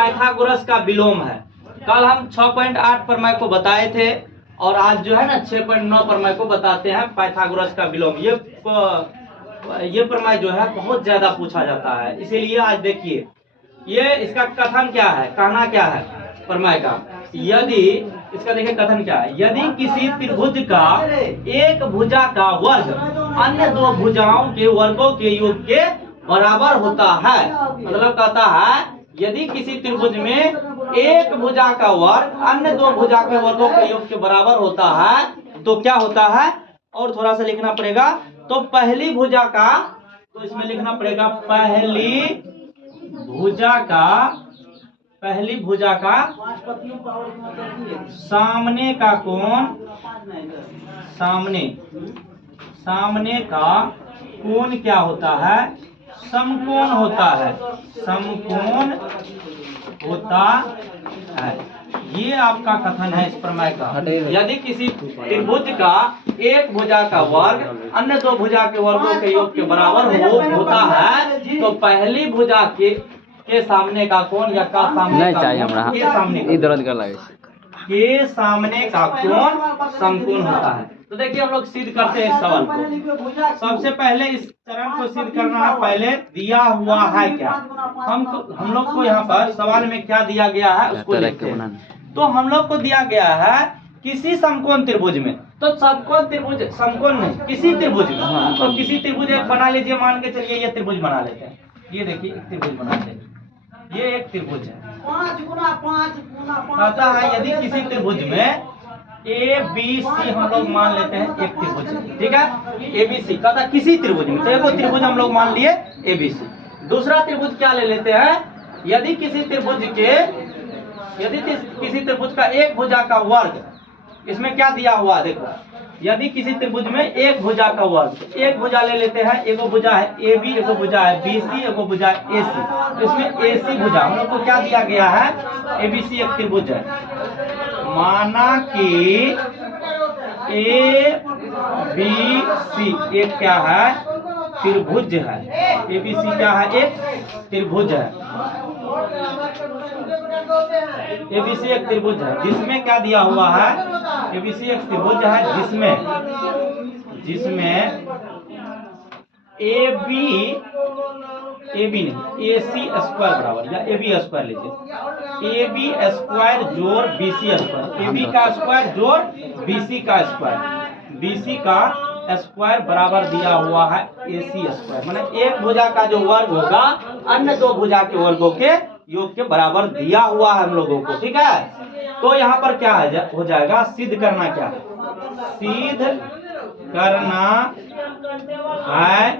Pythagoras का विलोम है। कल हम 6.8 प्रमेय को बताए थे और आज जो है ना 6.9 प्रमेय को बताते हैं पाइथागोरस का विलोम। ये प्रमेय जो है बहुत ज्यादा पूछा जाता है, इसीलिए आज देखिए ये इसका कथन क्या है, कहना क्या है प्रमेय का। यदि इसका देखिए कथन क्या है, यदि किसी त्रिभुज का एक भुजा का वर्ग अन्य दो भुजाओं के वर्गों के योग के बराबर होता है, मतलब कहता है यदि किसी त्रिभुज में एक भुजा का वर्ग अन्य दो भुजा के वर्गों के योग के बराबर होता है तो क्या होता है, और थोड़ा सा लिखना पड़ेगा। तो पहली भुजा का, तो इसमें लिखना पड़ेगा पहली भुजा का सामने का कोण, सामने का कोण क्या होता है, समकोण होता है, समकोण होता है। ये आपका कथन है इस प्रमेय का। यदि किसी त्रिभुज का एक भुजा का वर्ग अन्य दो भुजा के वर्गों के योग के बराबर होता है तो पहली भुजा के सामने का कोण या का सामने का कोण के सामने का कोण समकोण होता है। तो देखिए हम लोग सिद्ध करते हैं इस सवाल को। सबसे पहले इस चरण को सिद्ध करना है, पहले दिया हुआ है क्या, हम लोग को यहाँ पर सवाल में क्या दिया गया है उसको लिखते हैं। तो हम लोग को दिया गया है किसी समकोण त्रिभुज में, तो समकोण त्रिभुज, समकोण नहीं किसी त्रिभुज में, तो किसी त्रिभुज एक बना लीजिए, मान के चलिए ये त्रिभुज बना लेते हैं। ये देखिए एक त्रिभुज बनाते हैं, ये एक त्रिभुज है। कहता है यदि किसी त्रिभुज में ABC हम लोग मान लेते हैं एक त्रिभुज, ठीक है, ABC कहता है किसी त्रिभुज में, तो एक त्रिभुज हम लोग मान लिए ABC। दूसरा त्रिभुज क्या ले लेते हैं, यदि किसी त्रिभुज का एक भुजा का वर्ग, इसमें क्या दिया हुआ देखो, यदि किसी त्रिभुज में एक भुजा का वर्ग, एक भुजा ले लेते हैं, एक भुजा है AB, एक भुजा है BC, एक भुजा है AC, तो इसमें AC भुजा हम लोग को क्या दिया गया है, ABC एक त्रिभुज है। माना कि ABC एक क्या है, त्रिभुज है। ABC क्या है, एक त्रिभुज है। ABC एक त्रिभुज है जिसमें क्या दिया हुआ है, ABC एक त्रिभुज है जिसमें AB नहीं AC स्क्वायर बराबर, या AB स्क्वायर लीजिए, AB स्क्वायर जोड़ BC स्क्वायर, AB का स्क्वायर जोड़ BC का स्क्वायर, BC का स्क्वायर बराबर दिया हुआ है AC स्क्वायर, माने एक भुजा का जो वर्ग होगा अन्य दो भुजा के वर्गों के योग के बराबर दिया हुआ है हम लोगों को, ठीक है। तो यहाँ पर क्या हो जाएगा, सिद्ध करना क्या है, सिद्ध करना है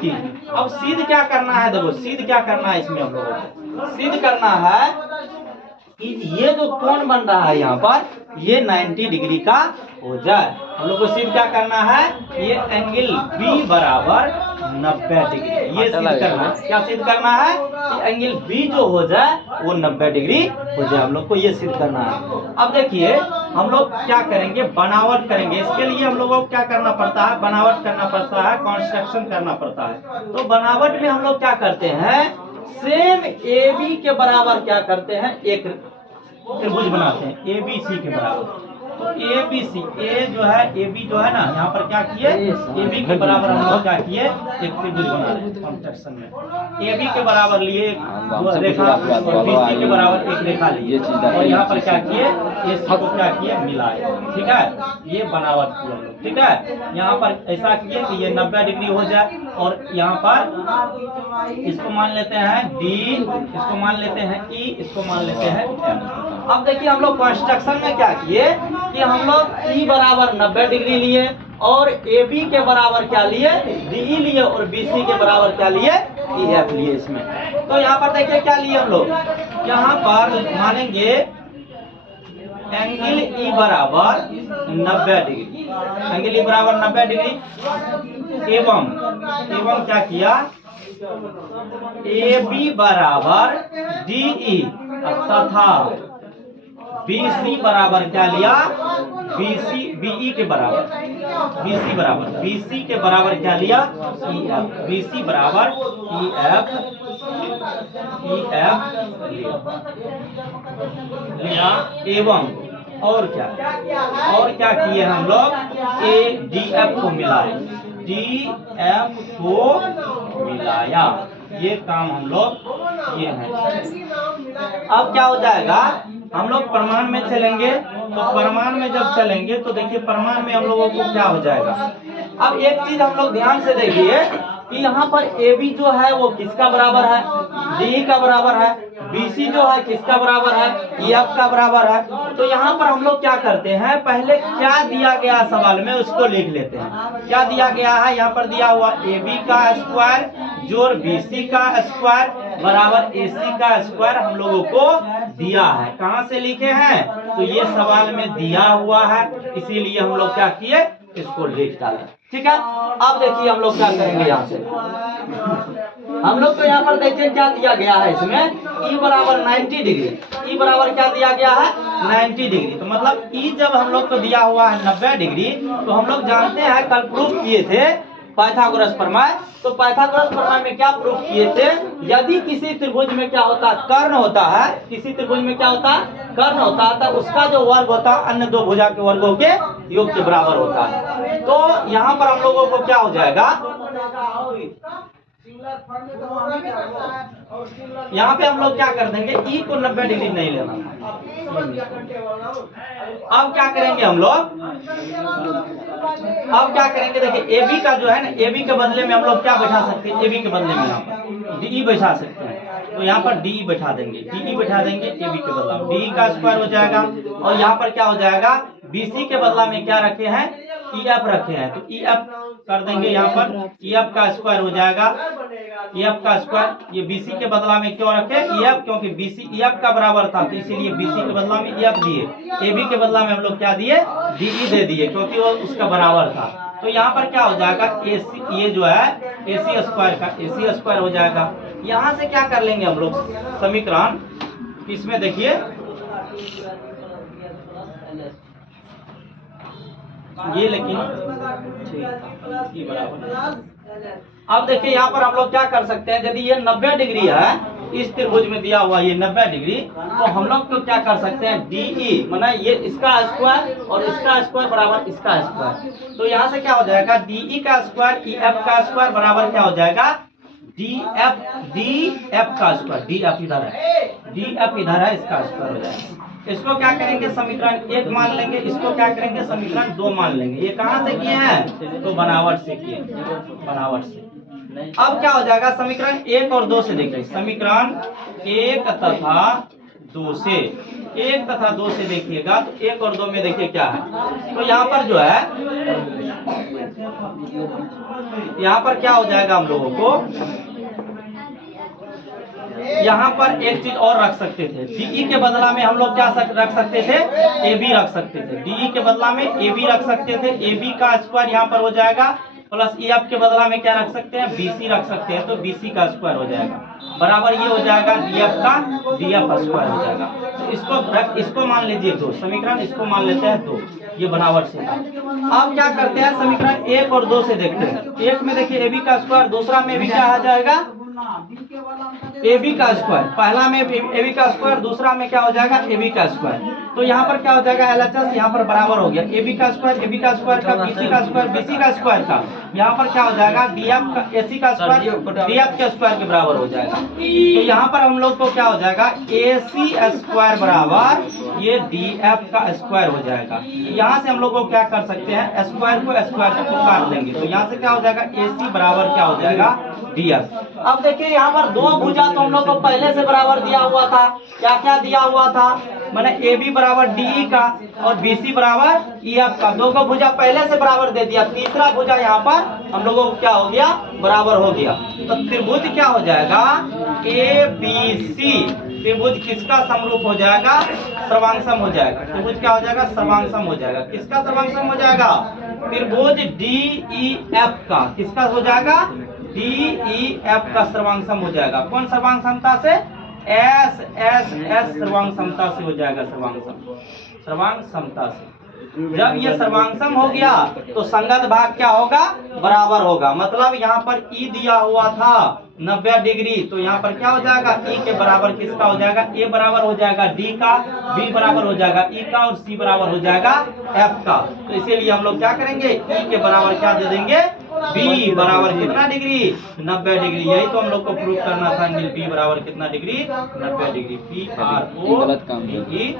कि, अब सिद्ध क्या करना है, देखो सिद्ध क्या करना है इसमें हम लोगों को, सिद्ध करना है कि ये जो कोण बन रहा है यहाँ पर ये 90 डिग्री का हो जाए। हम लोग को सिद्ध क्या करना है, ये एंगल B बराबर 90 डिग्री, ये सिद्ध करना है। क्या सिद्ध करना है कि एंगल B जो हो जाए वो 90 डिग्री हो जाए, हम लोग को ये सिद्ध करना है। अब देखिए हम लोग क्या करेंगे, बनावट करेंगे। इसके लिए हम लोगों को क्या करना पड़ता है, बनावट करना पड़ता है, कंस्ट्रक्शन करना पड़ता है। तो बनावट में हम लोग क्या करते हैं, सेम AB के बराबर क्या करते हैं, एक त्रिभुज बनाते हैं ABC के बराबर। तो ABC A जो है, AB जो है ना, यहाँ पर क्या किए, AB के बराबर हम लोग क्या किए, एक त्रिभुज बना रहे हैं कंस्ट्रक्शन में। AB के बराबर लिए एक रेखा और BC के बराबर एक रेखा लिए और यहाँ पर क्या किए, AC को क्या किए, मिलाए, ठीक है, ये बनावट किए हम लोग, ठीक है। यहाँ पर ऐसा किए कि ये 90 डिग्री हो जाए और यहाँ पर इसको मान लेते हैं D, इसको मान लेते हैं E, इसको मान लेते हैं M। अब देखिए हम लोग कंस्ट्रक्शन में क्या किए कि हम लोग E बराबर 90 डिग्री लिए और AB के बराबर क्या लिए, DE लिए और BC के बराबर क्या लिए, EF लिए इसमें। तो यहाँ पर देखिए क्या लिए हम लोग, यहाँ पर मानेंगे एंगल E बराबर 90 डिग्री, एंगल E बराबर 90 डिग्री एवं क्या किया, AB बराबर DE तथा BC बराबर क्या लिया, BE के बराबर, BC के बराबर क्या लिया, EF, BC बराबर EF ई एफ लिया एवं और क्या किए हम लोग ए डी एफ को मिलाए, डी एफ को मिलाया, ये काम हम लोग ये है। अब क्या हो जाएगा, हम लोग प्रमाण में चलेंगे, तो प्रमाण में जब चलेंगे तो देखिए प्रमाण में हम लोगों को क्या हो जाएगा। अब एक चीज हम लोग ध्यान से देखिए कि यहाँ पर ए बी जो है वो किसका बराबर है, डी का बराबर है, बीसी जो है किसका बराबर है, ई एफ का बराबर है। तो यहाँ पर हम लोग क्या करते हैं, पहले क्या दिया गया सवाल में उसको लिख लेते हैं। क्या दिया गया है, यहाँ पर दिया हुआ ए बी का स्क्वायर जोड़ बीसी का स्क्वायर बराबर एसी का स्क्वायर हम लोगों को दिया है। कहाँ से लिखे हैं, तो ये सवाल में दिया हुआ है, इसीलिए हम लोग क्या किए, इसको लिख डाले। ठीक है, अब देखिए हम लोग क्या करेंगे, यहाँ से हम लोग को यहाँ पर देखिए क्या दिया गया है, इसमें ई बराबर 90 डिग्री, ई बराबर क्या दिया गया है 90 डिग्री। तो मतलब ई जब हम लोग को दिया हुआ है 90 डिग्री, तो हम लोग जानते हैं कल प्रूफ किए थे पाइथागोरस प्रमेय। तो पाइथागोरस प्रमेय में क्या प्रूफ किए थे, यदि किसी त्रिभुज में क्या होता है, कर्ण होता है, किसी त्रिभुज में क्या होता है, कर्ण होता है, तो उसका जो वर्ग होता है अन्य दो भुजा के वर्गों के योग के बराबर होता है। तो यहाँ पर हम लोगों को क्या हो जाएगा, यहाँ पे हम लोग क्या कर देंगे, ई को 90 डिग्री नहीं लेना। अब क्या करेंगे हम लोग, अब क्या करेंगे, देखिए ए बी का जो है ना, ए बी के बदले में हम लोग क्या बैठा सकते हैं, ए बी के बदले में यहाँ पर डी बैठा सकते हैं। तो यहाँ पर डी बैठा देंगे, डी बैठा देंगे ए बी के बदला में, डी का स्क्वायर हो जाएगा। और यहाँ पर क्या हो जाएगा, बीसी के बदला में क्या रखे हैं, ई एफ रखे हैं, तो ई एफ कर देंगे, यहाँ पर ई एफ का स्क्वायर हो जाएगा, ई एफ का स्क्वायर। ये बीसी के बदला में क्यों रखे ई एफ, क्योंकि बीसी ई एफ का बराबर था, तो इसीलिए बीसी के बदला में ई एफ दिए, ए बी के बदला में हम लोग क्या दिए, डी दे दिए, क्योंकि वो उसका बराबर था। तो यहाँ पर क्या हो जाएगा, ए सी, ये जो है ए सी स्क्वायर का ए सी स्क्वायर हो जाएगा। यहाँ से क्या कर लेंगे हम लोग समीकरण, इसमें देखिए ये, लेकिन ये बराबर। अब देखिए यहाँ पर हम लोग क्या कर सकते हैं, यदि ये 90 डिग्री है, इस त्रिभुज में दिया हुआ ये 90 डिग्री, तो हम लोग को क्या कर सकते हैं, डीई माना ये इसका स्क्वायर और इसका स्क्वायर बराबर इसका स्क्वायर। तो यहाँ से क्या हो जाएगा, डीई का स्क्वायर ई एफ का स्क्वायर बराबर क्या हो जाएगा, डी एफ का स्क्वायर, डी एफ इधर है, डी एफ इधर है, इसका स्क्वायर हो जाएगा। इसको क्या करेंगे, समीकरण 1 मान लेंगे, इसको क्या करेंगे, समीकरण 2 मान लेंगे। ये कहाँ से किए हैं, तो बनावट से किए, बनावट से। अब क्या हो जाएगा, समीकरण 1 और 2 से देखिए, समीकरण 1 तथा 2 से, 1 तथा 2 से देखिएगा, तो 1 और 2 में देखिए क्या है। तो यहाँ पर जो है, यहाँ पर क्या हो जाएगा, हम लोगों को यहाँ पर एक चीज और रख सकते थे, डीई के बदला में हम लोग क्या रख सकते थे, ए बी रख सकते थे, डीई के बदला में ए बी रख सकते थे, ए बी का स्क्वायर यहाँ पर हो जाएगा, प्लस ई एफ के बदला में क्या रख सकते हैं, बीसी रख सकते हैं, तो बीसी का स्क्वायर हो जाएगा बराबर ये हो जाएगा डी एफ का डी एफ स्क्वायर हो जाएगा। तो इसको मान लीजिए 2, समीकरण इसको मान लेते हैं 2, ये बनावट से। अब क्या करते हैं, समीकरण 1 और 2 से देखते हैं। 1 में देखिए ए बी का स्क्वायर, दूसरा में भी क्या आ जाएगा, ए बी का स्क्वायर, पहला में ए बी का स्क्वायर, दूसरा में क्या हो जाएगा, ए बी का स्क्वायर। तो यहाँ पर क्या हो जाएगा, एलएचएस यहाँ पर बराबर हो गया, ए बी का स्क्वायर का, बीसी का स्क्वायर बीसी का स्क्वायर का, यहाँ पर क्या हो जाएगा, डीएफ का एसी का स्क्वायर डीएफ के स्क्वायर के बराबर हो जाएगा। तो यहाँ पर हम लोग को क्या हो जाएगा, एसी स्क्वायर बराबर ये डीएफ का स्क्वायर हो जाएगा। यहाँ से हम लोग को क्या कर सकते हैं, स्क्वायर को स्क्वायर को काट देंगे, तो यहाँ से क्या हो जाएगा, एसी बराबर क्या हो जाएगा, डीएफ। अब देखिए यहाँ पर दो भुजा तो हम लोग को पहले से बराबर दिया हुआ था, क्या क्या दिया हुआ था, मैंने ए बी बराबर डीई का और बीसी बराबर ई एफ का, दो को भुजा पहले से बराबर दे दिया, तीसरा भुजा यहाँ पर हम लोगों को क्या हो गया, बराबर हो गया। तो त्रिभुज क्या हो जाएगा, ए बी सी त्रिभुज किसका समरूप हो जाएगा, सर्वांगसम हो जाएगा। त्रिभुज क्या हो जाएगा, सर्वांगसम हो जाएगा। किसका सर्वांगसम हो जाएगा, त्रिभुज डी ई एफ का, किसका हो जाएगा, डी ई एफ का सर्वांगसम हो जाएगा। कौन सर्वांग क्षमता से, एस एस एस सर्वांग क्षमता से हो जाएगा, सर्वांग क्षमता से। जब ये सर्वांगसम हो गया तो संगत भाग क्या होगा, बराबर होगा। मतलब यहाँ पर ई दिया हुआ था 90 डिग्री, तो यहाँ पर क्या हो जाएगा, ई के बराबर किसका हो जाएगा, ए बराबर हो जाएगा डी का, बी बराबर हो जाएगा ई का, और सी बराबर हो जाएगा एफ का। तो इसीलिए हम लोग क्या करेंगे, ई के बराबर क्या दे देंगे, बी बराबर कितना डिग्री, 90 डिग्री। यही तो हम लोग को प्रूव करना था, एंगल बी बराबर कितना degree, 90 degree. P R O गलत काम डी ई